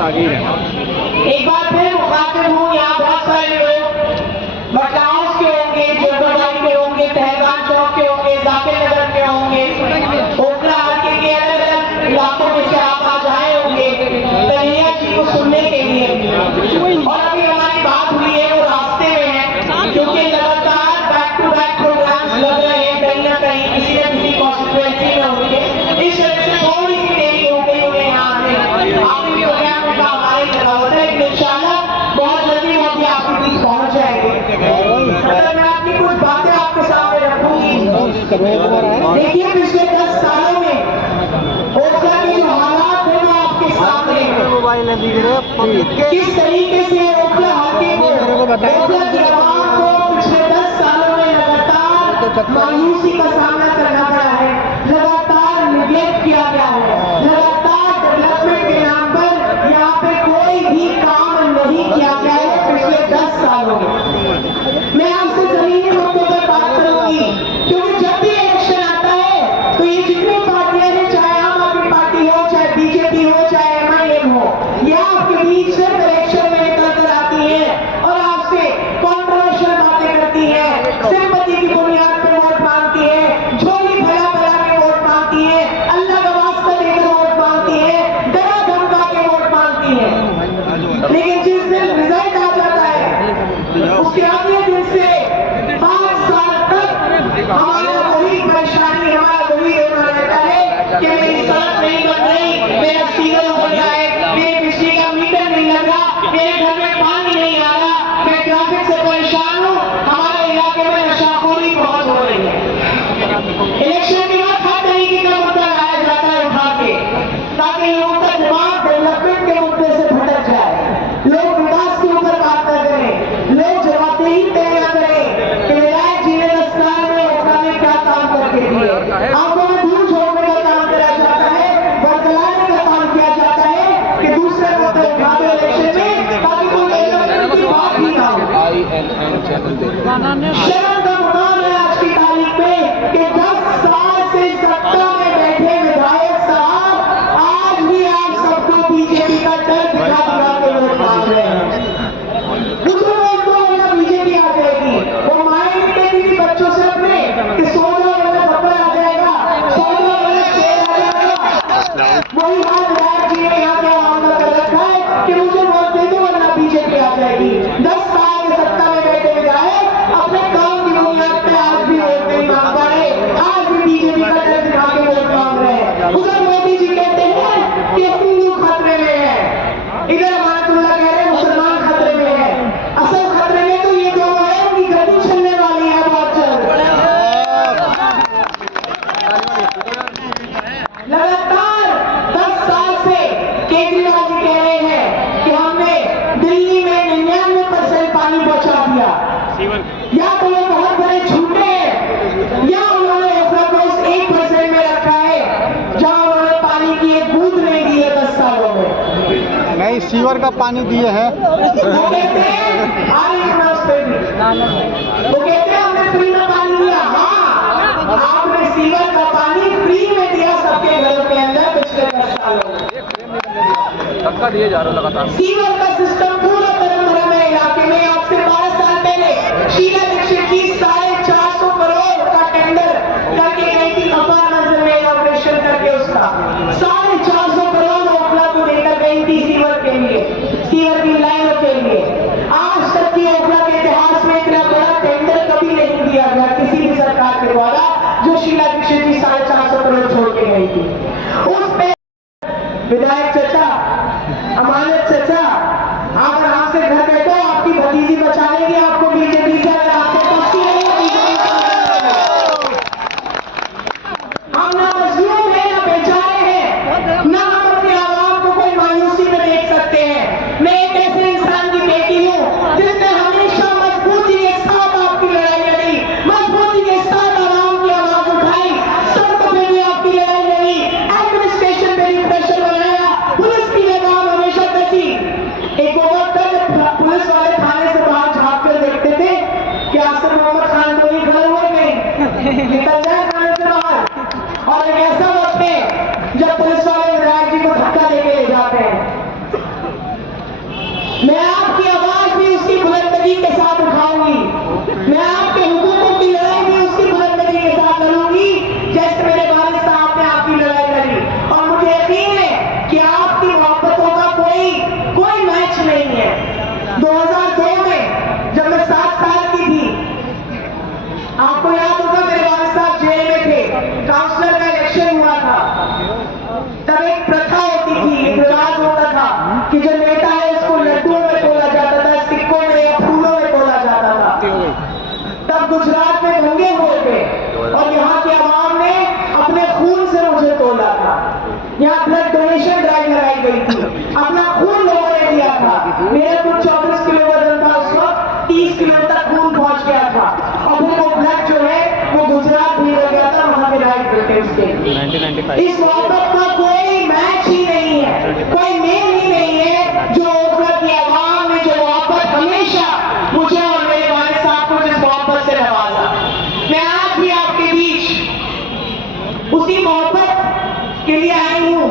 साथ आगे ही रहना। एक बार फिर मुखातिब हूँ, यहाँ बहुत सारे लोग बटलाउस के होंगे, जोगबाई के होंगे, पहलगाम चौक के होंगे, जाकिर नगर के होंगे, ओखला हल्के के अलग अलग इलाकों में से आप आज आए होंगे तनैया जी को सुनने के लिए। और अभी हमारी बात हुई है वो रास्ते में है, क्योंकि लगातार बैक टू बैक प्रोग्राम्स लग रहे हैं, कहीं ना कहीं किसी न किसी कॉन्स्टिट्यूएंसी में होंगे। इस वजह से थोड़ी सी देरी हो गई उन्हें यहाँ आने। आपकी प्रोग्राम का हमारे लगा होता है, इंशाल्लाह बहुत जल्दी वो भी आपके बीच पहुँच जाएंगे। मैं अपनी कुछ बातें आपके सामने रखूंगी। देखिए पिछले 10 सालों में ओखला के जो हालात है वो आपके सामने किस तरीके से ओखला हल्के को, ओखला की आवाम को पिछले 10 सालों में लगातार मायूसी का सामना करना पड़ा है, लगातार निगलेक्ट किया गया है, लगातार डेवलपमेंट के नाम पर यहाँ पे कोई भी काम नहीं किया गया है पिछले 10 सालों में। मैं आपसे जमीनी मुद्दों पर बात करूंगी, क्योंकि जब भी इलेक्शन आता है तो ये जितनी पार्टियां हैं, चाहे आम आदमी पार्टी हो, चाहे बीजेपी हो, चाहे MIM हो, ये आपके बीच सिर्फ इलेक्शन में निकल कर आती है और आपसे कॉन्ट्रोवर्शियल बातें करती है, सिंपैथी की बुनियाद पर वोट मांगती है, झोली भला भला के वोट मांगती है, अल्लाह का वास्ता देकर वोट मांगती है, डरा धमका के वोट मांगती है। लेकिन जिस दिन रिजल्ट आ जाता है उसके अगले दिन से 5 साल तक हमारा वही परेशानी, हमारा वही रोना रहता है कि मेरी सड़क नहीं बन रही, मेरा सिग्नल हो जाए, मेरे बिजली का मीटर नहीं लगा, मेरे घर में पानी नहीं आ रहा, मैं ट्रैफिक से परेशान हूँ, हमारे इलाके में नशाखोरी बहुत हो रही है। इलेक्शन के बाद हर तरीके का मुद्दा लाया जाता है उठा के, ताकि लोगों का दिमाग डेवलपमेंट के मुद्दे से भटक जाए, लोग विकास के ऊपर बात न करें, लोग जवाबदेही तय न करें कि विधायक जी ने 10 साल में ओखला में क्या काम करके दिए। आंखों में धूल छोड़ने का काम किया जाता है, बरगलाने का काम किया जाता है कि दूसरे मुद्दे उठा दो इलेक्शन में, ताकि कोई डेवलपमेंट की बात ही ना हो। शर्म का मुकाम है आज की तारीख में कि 10 साल से सत्ता में बैठे विधायक साहब आज भी आप सबको बीजेपी का डर दिखा दिखा के वोट मांग रहे हैं। दूसरे वोट को वरना बीजेपी आ जाएगी। वो माए नहीं कहती थी बच्चों से अपने कि सो जाओ वरना बब्बर आ जाएगा, सो जाओ वरना शेर आ जाएगा। वही हाल विधायक जी ने यहाँ क्या मामला कर रखा है कि मुझे वोट दे दो वरना बीजेपी आ जाएगी। 10 साल के सत्ता में बैठे विधायक अपने काम की बुनियाद पे आज भी वोट नहीं मांग पा रहे, आज भी बीजेपी का डर दिखा के वोट मांग रहे हैं। उधर मोदी जी कहते हैं कि हिंदू खतरे में है, इधर अमानतुल्लाह कह रहे हैं मुसलमान खतरे में है। असल खतरे में तो ये दोनों है, उनकी गद्दी चलने वाली है बहुत जल्द। लगातार 10 साल से केजरीवाल जी कह रहे हैं कि हमने दिल्ली में 99% पानी पहुंचा दिया। या तो ये बहुत बड़े झूठे हैं या उन्होंने ओखला को इस 1% में रखा है जहां उन्होंने पानी की एक बूंद नहीं दी है 10 सालों में। नहीं, सीवर का पानी दिए हैं। वो कहते हैं वो कहते हैं हमने फ्री में पानी दिया। हाँ, आपने सीवर का पानी फ्री में दिया सबके घरों के अंदर पिछले 10 सालों में। धक्का दिए जा रहे लगातार। सीवर का सिस्टम पूरा तरह में इलाके में आज से 12 साल पहले शीला दीक्षित की 450 करोड़ का टेंडर करके गई थी, अफवाह मंजिल में इनॉग्रेशन करके उसका 450 करोड़ ओखला को देकर गई थी सीवर के लिए, सीवर की लाइनों के लिए। आज तक की ओखला के इतिहास में इतना बड़ा टेंडर कभी नहीं दिया गया किसी भी सरकार के द्वारा, जो शीला दीक्षित की 450 करोड़ छोड़ के गई थी। उस पे विधायक चचा, अमानत चचा, आप आराम से घर बैठो, आपकी भतीजी बचा लेगी आपको बीजेपी से। अगर आपको पक्की नहीं है हम ना मजलूम है ना बेचारे हैं, ना हम अपने आवाम को कोई मायूसी में देख सकते हैं। मैं एक ऐसे इंसान की बेटी हूँ जिसने हमेशा मजबूती के साथ आपकी लड़ाई लड़ी, मजबूती के साथ आवाम की आवाज उठाई, सड़कों पे भी आपकी लड़ाई लड़ी, एडमिनिस्ट्रेशन पे भी प्रेशर बनाया, पुलिस की लगाम हमेशा कसी। एक वक्त पुलिस वाले थाने से बाहर झाँक कर देखते थे कि आसिफ मोहम्मद खान को ही खड़े हुए नहीं, निकल जाए थाने से बाहर। और एक ऐसा वक्त है जब पुलिस वाले विधायक जी को धक्का देके ले जाते हैं। आपको याद होगा मेरे वालिद साहब जेल में थे, काउंसलर का इलेक्शन हुआ था, तब एक प्रथा होती थी, एक रिवाज होता था कि जो नेता है उसको लड्डुओं में तोला जाता था, सिक्कों में या फूलों में तोला जाता था। तब गुजरात में दंगे हुए थे और यहाँ की आवाम ने अपने खून से मुझे तोला था। यहाँ ब्लड डोनेशन ड्राइव लगाई गई थी, अपना खून लोगों ने दिया था। मेरा कुछ 24 किलो वजन था उस वक्त, 30 किलो तक खून पहुंच गया था और फिर वो ब्लड जो है वो गुजरात भेजा गया था वहां के राइट ब्रिटिश के। 1995 इस मोहब्बत का कोई मैच ही नहीं है, कोई मेल ही नहीं है जो ओखला की आवाम ने जो मोहब्बत हमेशा मुझे और मेरे वालिद साहब को जिस मोहब्बत से नवाजा। मैं आज भी आपके बीच उसी मोहब्बत के लिए आई हूँ,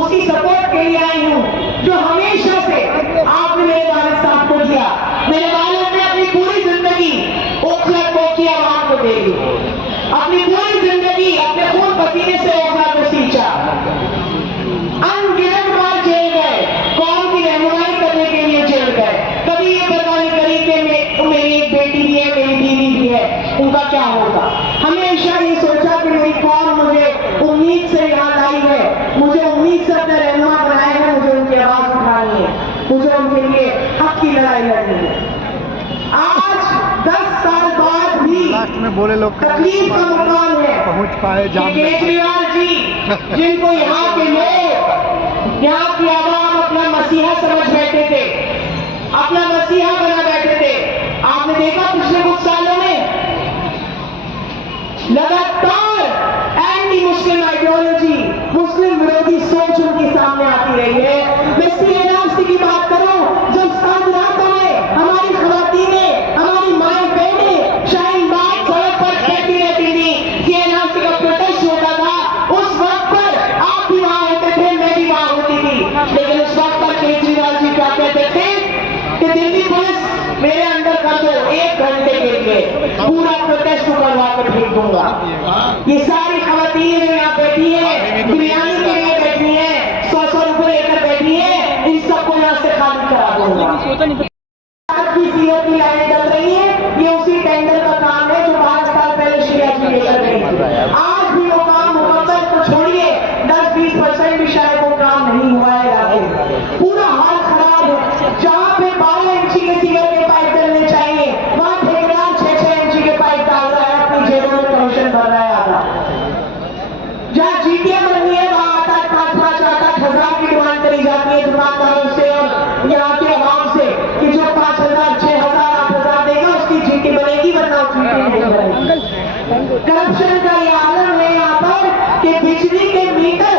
उसी सपोर्ट के लिए आई हूँ जो हमेशा से आपने मेरे वालिद साहब को दिया। मेरे वालिद ने अपनी पूरी जिंदगी ओखला की आवाम को दे दी, अपनी पूरी जिंदगी अपने खून पसीने से ओखला को सींचा। अनगिनत बार जेल गए, कौम की रहनुमाई करने के लिए जेल गए। कभी ये पता नहीं करी कि मेरी एक बेटी भी है, मेरी बीवी भी है, उनका क्या होगा। हमेशा ये सोचा कि मेरी कौम मुझे उम्मीद से यहाँ लाई है, मुझे उम्मीद से अपने रहनुमा बनाए हैं, मुझे उनकी आवाज उठानी है, मुझे उनके लिए हक की लड़ाई लड़नी है। आज 10 साल बाद भी लास्ट में बोले लोग तकलीफ का मुकाम है पहुंच पाए कि केजरीवाल जी जिनको यहाँ के लोग, यहाँ की आवाम अपना मसीहा समझ बैठे थे, अपना मसीहा बना बैठे थे। आपने देखा पिछले कुछ सालों में लगातार एंटी मुस्लिम आइडियोलॉजी, मुस्लिम विरोधी सोच उनके सामने आती रही है। मैं सीएनआरसी की बात करूं, जब सात रातों में हमारी खवातीनें, हमारी माएं बहनें शाहीन बाग सड़क पर खड़ी रहती थी, सीएनआरसी का प्रोटेस्ट होता था, उस वक्त पर आप भी वहां होते थे, मैं भी वहां होती थी। लेकिन उस वक्त पर केजरीवाल जी क्या कहते थे कि दिल्ली पुलिस मेरे अंदर कर दो, 1 घंटे के लिए पूरा प्रोटेस्ट करवा कर फेंक दूंगा। ये सारी खवातीन जो यहाँ बैठी है, बिरयानी के लिए बैठी है, 100 रुपए लेकर बैठी है, इन सबको यहाँ से खाली करा दूंगा। आज की सीओ की लाइनें चल रही है, ये उसी टेंडर का काम है जो 5 साल पहले श्री जी लेकर गई थी। आज भी वो काम मुकम्मल तो छोड़िए, 10-20% भी शायद वो काम नहीं हुआ है। पूरा हाल खराब है। जहाँ पे 12 इंची के सीवर के पाइप डलने चाहिए, वहाँ ठेकेदार 6-6 इंची के पाइप डाल रहा है, अपनी जेबों में कमीशन भर रहा है आधा। जहाँ जीटीएम बननी है वहाँ 8-8 हजार की डिमांड करी जाती है दुकानदारों से और यहाँ के आवाम से कि जो 5,000, 6,000, 8,000 देगा उसकी जीटी बनेगी, वरना जीटी नहीं बनेगी। करप्शन का ये आलम है यहाँ पर कि बिजली के मीटर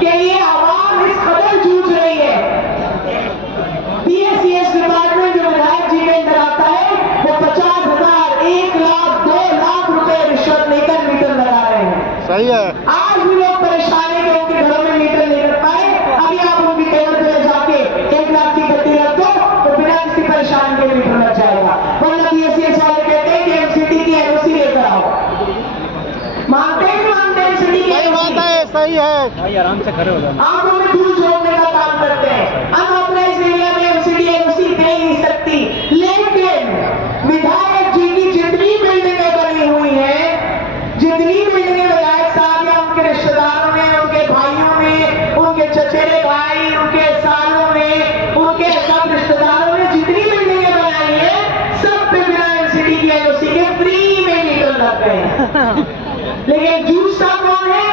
के लिए आवाम इस कदर जूझ रही है। PSCS डिपार्टमेंट जो विधायक जी के अंदर आता है वो 50,000, 1 लाख, 2 लाख रुपए रिश्वत लेकर मीटर लगा रहे हैं। सही है। आज भी लोग परेशान है कि उनके घरों में मीटर नहीं लग पाए। अभी आप उनकी टेबल पे जाके 1 लाख की गड्डी रख दो तो बिना किसी परेशानी के मीटर लग जाएगा। वरना PSCS वाले कहते हैं कि MCD की NOC लेकर आओ। मानते हैं MCD की सही बात है, सही है भाई, आराम से खड़े हो जाओ। आंखों में धूल झोंकने का काम करते हैं। अनऑथराइज्ड एरिया में MCD NOC दे नहीं सकती, लेकिन विधायक जी की जितनी बिल्डिंगें बनी हुई हैं, जितनी बिल्डिंगें विधायक साहब या उनके रिश्तेदारों ने, उनके भाइयों ने, उनके चचेरे भाई, उनके सालों में, उनके सब रिश्तेदारों ने जितनी बिल्डिंगें बनाई है, सब पे बिना MCD की NOC के फ्री में मीटर लग गए हैं। लेकिन जूझता कौन है?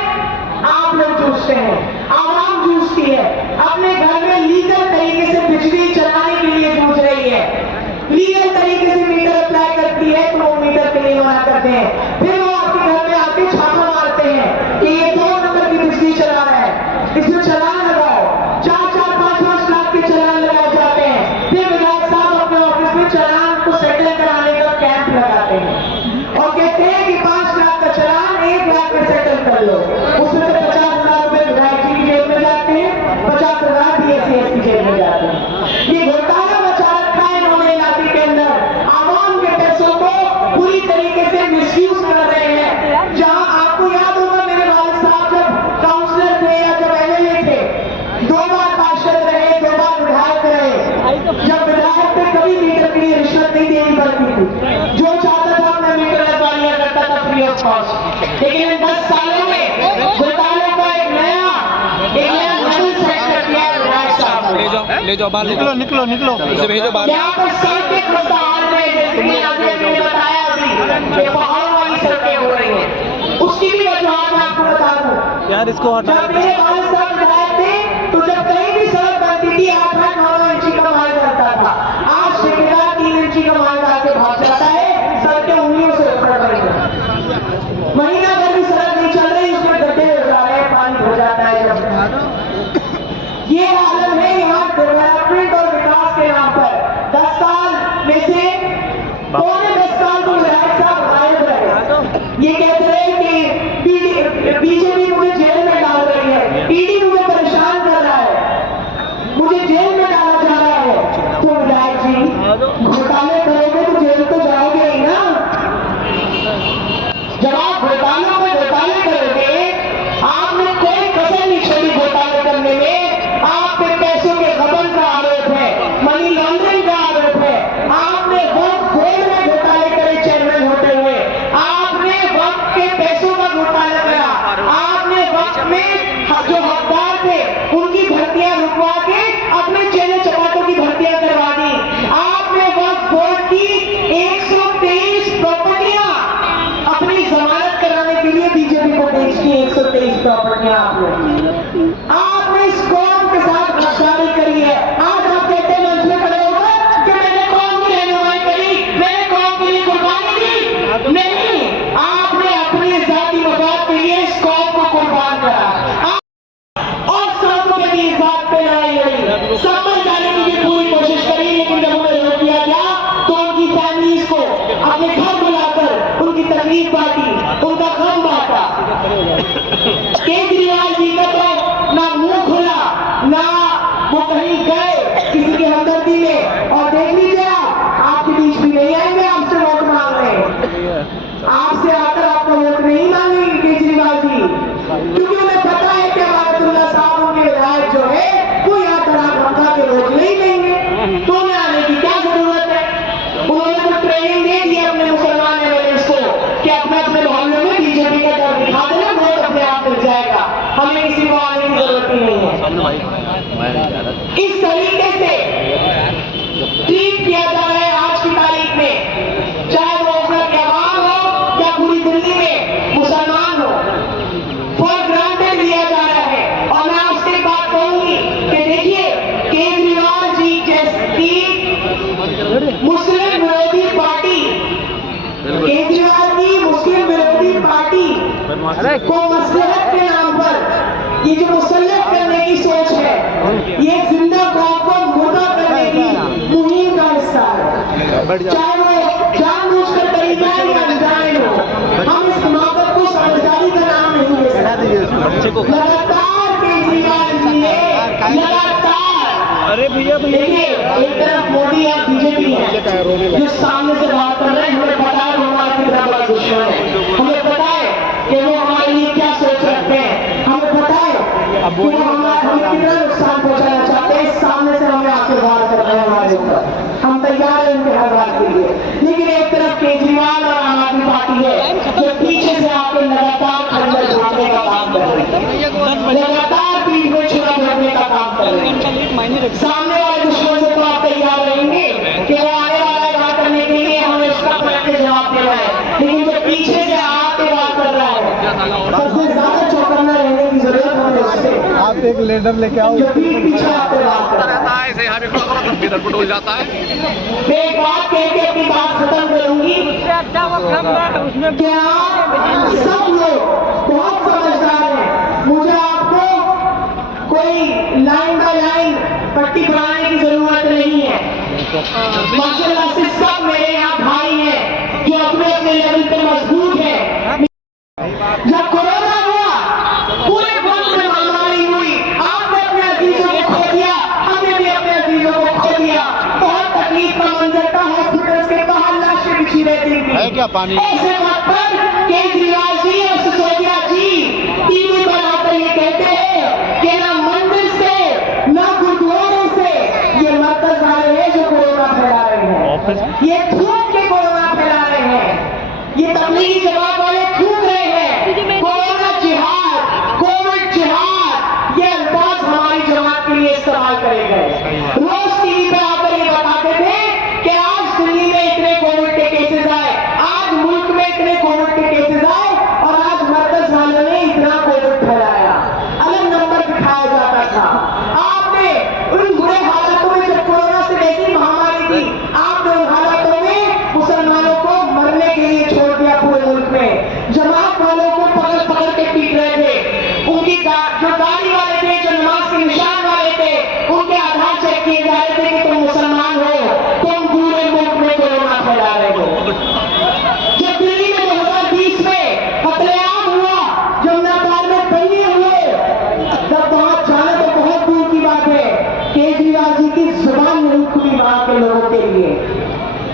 आप लोग जूझते हैं, आवाम जूझती है, अपने घर में लीगल तरीके से बिजली चलाने के लिए जूझ रही है। लीगल तरीके से मीटर अप्लाई करती है तो वो मीटर के लिए मना करते हैं, फिर वो आपके घर में आके छापा मारते हैं कि ये 2 नंबर की बिजली चला रहा है, इसमें चलान लगाओ। 4-4, 5-5 लाख के चलान लगाए जाते हैं। फिर विधायक साहब अपने ऑफिस में चलान को सेटल कराने का कैंप लगाते हैं और कहते हैं कि 5 लाख का चलान 1 लाख में सेटल कर लो। उसमें से 50,000 रुपए विधायक जी की जेब में जाते हैं, 50,000 PSCS की जेब में जाते हैं। ये घोटाला मचा रखा है इन्होंने इलाके के अंदर। ले जाओ बाहर, निकलो निकलो निकलो। इसे भेजो बाहर। यहाँ पर सड़क के खस्ताहाल में जैसे कि आपने बताया अभी कि पहाड़ वाली सड़कें हो रही हैं, उसकी भी वजह मैं आपको बता दूं। यार इसको हटा। जब मेरे वालिद साहब विधायक थे तो जब कहीं भी सड़क बनती थी 8-9 इंची का माल चलता था। आज ठेकेदार 3 इंची का माल डाल के भाग जाता है, सड़कें उंगलियों से उखड़ रही हैं। महीना भर भी सड़क नहीं चल रही, उसमें गड्ढे हो जा रहे हैं, पानी भर जाता है। जब ये हालत है यहाँ डेवलपमेंट और विकास के नाम पर 10 साल में से पौने 10 साल तो विधायक साहब गायब रहे। ये कहते रहे कि बीजेपी मुझे जेल में डाल रही है, ईडी मुझे परेशान कर रहा है, मुझे जेल में डाला जा रहा है। तो विधायक जी घोटाले करोगे तो जेल तो जाओगे ही ना। जब आप घोटालों में घोटाले करोगे, आपने कोई कसर नहीं छोड़ी घोटाले करने में। आप पे पैसों के गबन का आरोप है, मनी लॉन्ड्रिंग का आरोप है। आपने वक्त बोर्ड में घोटाले करे चेयरमैन होते हुए, आपने वक्त के पैसों का घोटाला करा, आपने वक्त में जो हकदार थे उनकी भर्तियां रुकवा के अपने चेले चपाटों की भर्तियां करवा दी। आपने वक्त बोर्ड की 123 प्रॉपर्टियां अपनी जमानत कराने के लिए बीजेपी को बेच दी। 123 प्रॉपर्टियां आपने इस कौम के साथ गद्दारी करी है। आज आप कहते हैं मंच में खड़े होकर कि मैंने कौम की रहनुमाई करी, मैंने कौम के लिए कुर्बानी दी। नहीं, आपने अपने जाति मफाद के लिए इस कौम को कुर्बान करा। और सड़कों पे भी इस बात पे लड़ाई लड़ी, संभल जाने की भी पूरी कोशिश करी, लेकिन जब उन्हें रोक दिया गया तो उनकी फैमिलीज को अपने घर बुलाकर उनकी तकलीफ बांटी, उनका गम बांटा। केजरीवाल जी का तो ना मुंह खुला, ना वो कहीं गए किसी की हमदर्दी में। और देख लीजिए आपके बीच भी नहीं आएंगे आपसे वोट मांगने, आपसे आकर आपका वोट नहीं मांगेंगे केजरीवाल जी, क्योंकि उन्हें पता है कि अमानतुल्लाह साहब उनके विधायक जो है वो यहाँ तड़ाक धमका के वोट नहीं देंगे। तो उन्हें आने की क्या जरूरत है? उन्होंने तो ट्रेनिंग दे दी अपने मुसलमान एमएलएस को कि अपने अपने मोहल्ले में बीजेपी का डर दिखा देना, वोट अपने आप मिल जाएगा, हमें किसी को आने की जरूरत ही नहीं है। इस तरीके से ट्रीट किया जा रहा है आज की तारीख में, चाहे वो अपना जवान हो या पूरी दिल्ली में मुसलमान हो, फॉर ग्रांटेड लिया जा रहा है। और मैं आपसे एक बात कहूंगी कि देखिए केजरीवाल जी जैसी मुस्लिम विरोधी पार्टी, केजरीवाल की मुस्लिम विरोधी पार्टी को मसलहत के नाम पर ये जो मुसल्लत करने की सोच है, ये जिंदा कौम को मुर्दा करने की मुहिम का हिस्सा है। चाहे वो जानबूझकर करी जाए या अनजाने हो, हम इस हिमाकत को समझदारी का नाम नहीं दे सकते। लगातार केजरीवाल जी ने लगातार, अरे भैया देखिए एक तरफ मोदी और बीजेपी है जो सामने से बात कर रहे हैं, हमें पता है वो हमारा कितना बड़ा दुश्मन है, हमें पता है कि वो हमारे लिए क्या सोच रखते हैं, हमें पता है कि वो हमें कितना नुकसान पहुंचाना चाहते हैं। सामने से हमें आके वार कर रहे हैं हमारे ऊपर, हम तैयार हैं उनके हर बात के लिए। लेकिन एक तरफ केजरीवाल और आम आदमी पार्टी है जो पीछे से आके लगातार खंडर जोड़ने का काम कर रही है, लगातार पीठ में छुरा भरने का काम कर रही है। सामने वाले दुश्मन से तो आप तैयार रहेंगे कि वो आने वाला है बात करने के लिए, हमें उसका पलट के जवाब देना है, लेकिन जो पीछे से आके बात कर रहा है सबसे ज्यादा चौकन्ना रहने की जरूरत है उससे। आप एक लीडर लेके आओ, जो पीठ पीछे आके बात कर रहा है, ऐसे यहाँ पे खड़ा होगा तो इधर पटोल जाता है। मैं एक बात कह के अपनी बात खत्म करूंगी कि आप सब लोग बहुत समझदार हैं। मुझे आपको कोई लाइन बाय लाइन पट्टी बनाने की जरूरत नहीं है। माशाल्लाह से सब मेरे यहाँ भाई हैं जो अपने अपने लेवल पे मजबूत हैं। जब कोरोना हुआ, पूरे मुल्क में महामारी हुई, आपने अपने अजीजों को खो दिया, हमने भी अपने अजीजों को खो दिया। बहुत तकलीफ का मंजर था, हॉस्पिटल के बाहर लाशें बिछी रहती थी। है क्या पानी? ऐसे वक्त पर केजरीवाल जी और सिसोदिया जी टीवी पर आकर ये कहते हैं कि ना मंदिर से ना गुरुद्वारे से ये मरकज वाले हैं जो कोरोना फैला रहे हैं, ये थूक के कोरोना फैला रहे हैं, ये तबलीगी जमात वाले थूक रहे हैं। कोरोना जिहाद, कोविड जिहाद, ये अल्फाज हमारी जमात के लिए इस्तेमाल करे गए।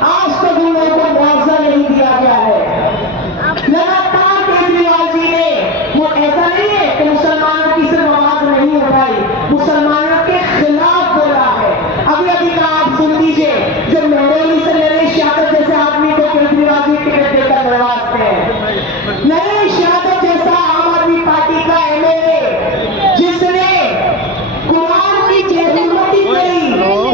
आज तक उन लोगों को मुआवजा नहीं दिया गया है। लगातार केजरीवाल जी ने वो ऐसा नहीं है कि मुसलमानों की सिर्फ आवाज नहीं उठाई, मुसलमानों के खिलाफ बोला है। अभी अभी का आप सुन लीजिए, जो महरौली से नरेश यादव जैसे आदमी को केजरीवाल जी टिकट देकर नवाजते हैं। नरेश यादव जैसा आम आदमी पार्टी का एमएलए जिसने कुरान की बेहुरमती करी,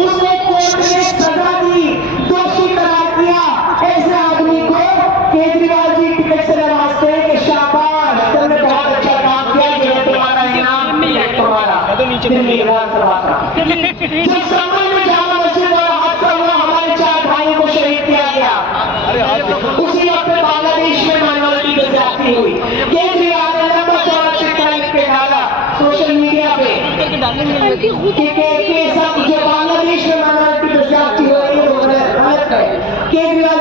उसने कोर्ट ने सजा दी, दोषी करार किया, ऐसे आदमी को केजरीवाल जी टिकट से नवाजते हैं कि शाबाश तुमने बहुत अच्छा काम किया, ये तुम्हारा इनाम, ये तुम्हारा दिल्ली विधानसभा का। जब संभल में जामा मस्जिद और हादसा हुआ, हमारे 4 भाइयों को शहीद किया गया, उसी वक्त बांग्लादेश में माइनॉरिटी की ज्यादती हुई। केजरीवाल ने लंबा चौड़ा चिट्ठा लिख के डाला सोशल मीडिया पे कि सब जो बांग्लादेश में माइनॉरिटी की ज्यादती हो रही है वो गलत है। केजरीवाल